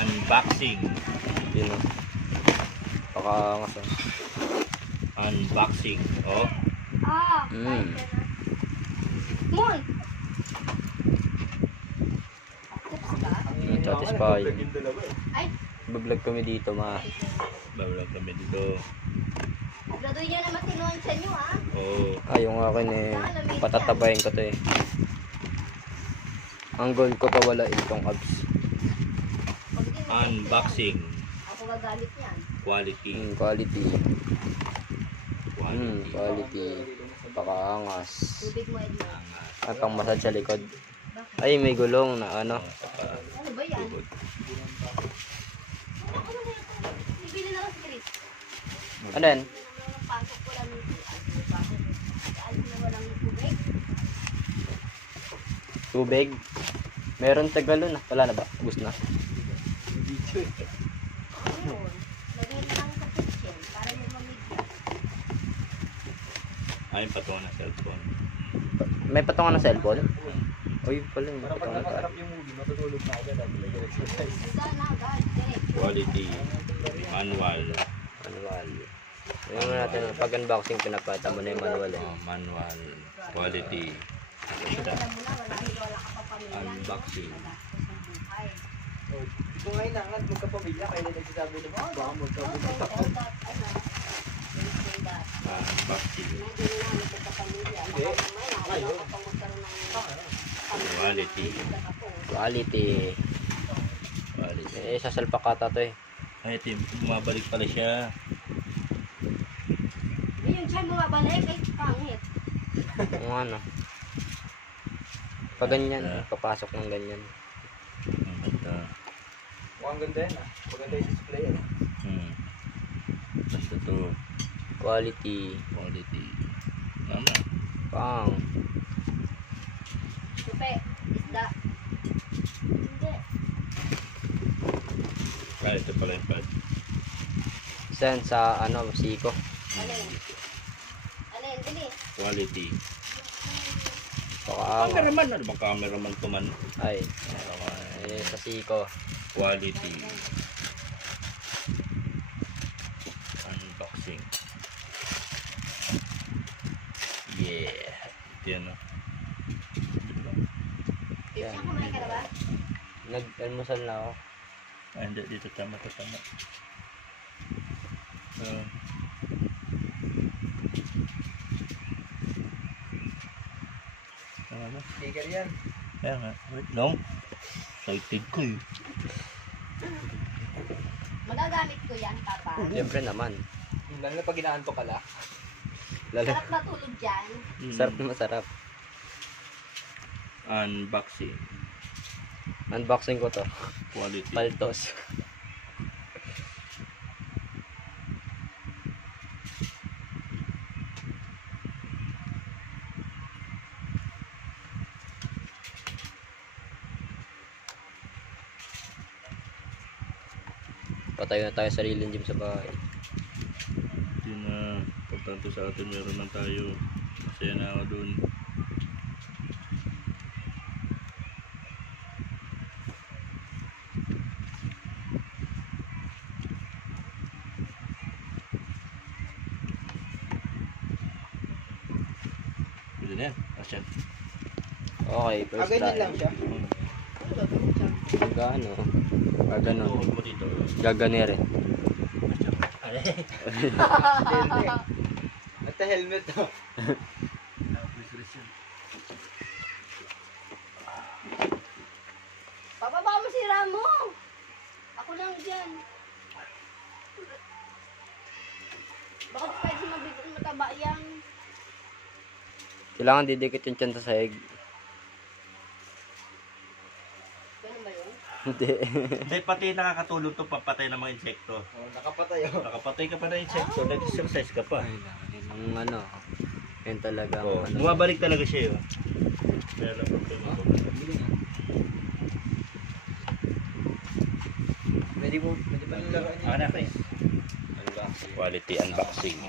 Unboxing. Yun o. Pakaangas o. Unboxing. Oh. Mon! Satisfying. Ay, Bablog kami dito ma. Bawalan kami dito. graduin nyo na matinuan sa inyo, ha? Oh. Ay, yung akin eh. Patatabayin ko to eh. Ang goal ko to wala itong abs. Unboxing. Ako gagamit yan. Quality. Quality. Quality. Quality. Pakaangas. Tubig mo, Edna. Ay, pang massage sa likod. Ay, may gulong na ano. Ano ba yan? Ano na yan? Bibili na lang si Chris. Ano yan? Pasok ko lang nito. Alis na walang tubig. Tubig. Meron tagalon na. Wala na ba? Ubus na. Ayun. Lagay na lang sa kitchen para yung mamigyan. Ay, patungan ng cellphone. May patungan ng cellphone? Uy, pala yung patungan na. yung movie, matutulog na ako dyan. Nag-exercise. Handa na agad. Diretso. Quality. Manual. Manual. Yung natin, pag unboxing, pinapata mo na yung manual eh. Oh, manual. Quality. Alam mo na, wala ka pa pamilya. Unboxing. Ay. Ito nga inangat, magkapamilya. Kaya nagsasabi na baka magkapamilya. Unboxing. Quality. Quality. Quality. Eh, sasalpakata to eh. Ay, Tim, bumabalik pala siya. Yung tiyan mo mabalik, ay pangit. Kung ano. Pag ganyan, papasok ng ganyan. Ang ganda. Mukhang ganda yan ah. Maganda yung display yan. Basta to. Quality. Quality. Tama. Pang. Supe, isda. Hindi. Ah, ito pala yung pad. Saan sa ano, Siko. Alin? Alin, dali. Quality. Pakaangas. Cameraman. Ano bang cameraman to man? Ay, eh, sa Siko. Quality. Unboxing. Yeah. Yan o. Yan. Yan, kumain ka na ba? Nag-almusal na ako. Ah, hindi. Dito tama. Tama. Tama ba? Sticker yan. Kaya nga. Wait lang. Excited ko eh. Magagamit ko yan, Papa. Siyempre naman. Lalo na pag inaanto ka lang. Lalo. Sarap matulog dyan. Sarap na masarap. Unboxing. Unboxing ko to. Quality. Paltos. Patayo na tayo sa sariling gym sa bahay. Hindi na. Importante sa atin. Meron na tayo. Masaya na ako dun. Pwede na yan. Asyan. Okay, first ganyan try. lang siya. Gano? Gaganon. Huwag mo dito. Gaganere. Nagta-helmet to. Pababa mo si Ramo. Ako lang dyan. Baka pwede mabigat mataba yan. Kailangan didikit yung tiyan sa sahig. Ganun ba yun? Hindi. Hindi, pati nakakatulong to papatay ng mga insekto. Oh, nakapatay oh. Nakapatay ka pa ng insekto, nag-exercise ka pa. Ang ano, yun talaga. Oh, Ano, bumabalik talaga siya yun. Kaya lang problema ko. Pwede ba yung laruan niya? Ano na, Chris? Quality unboxing.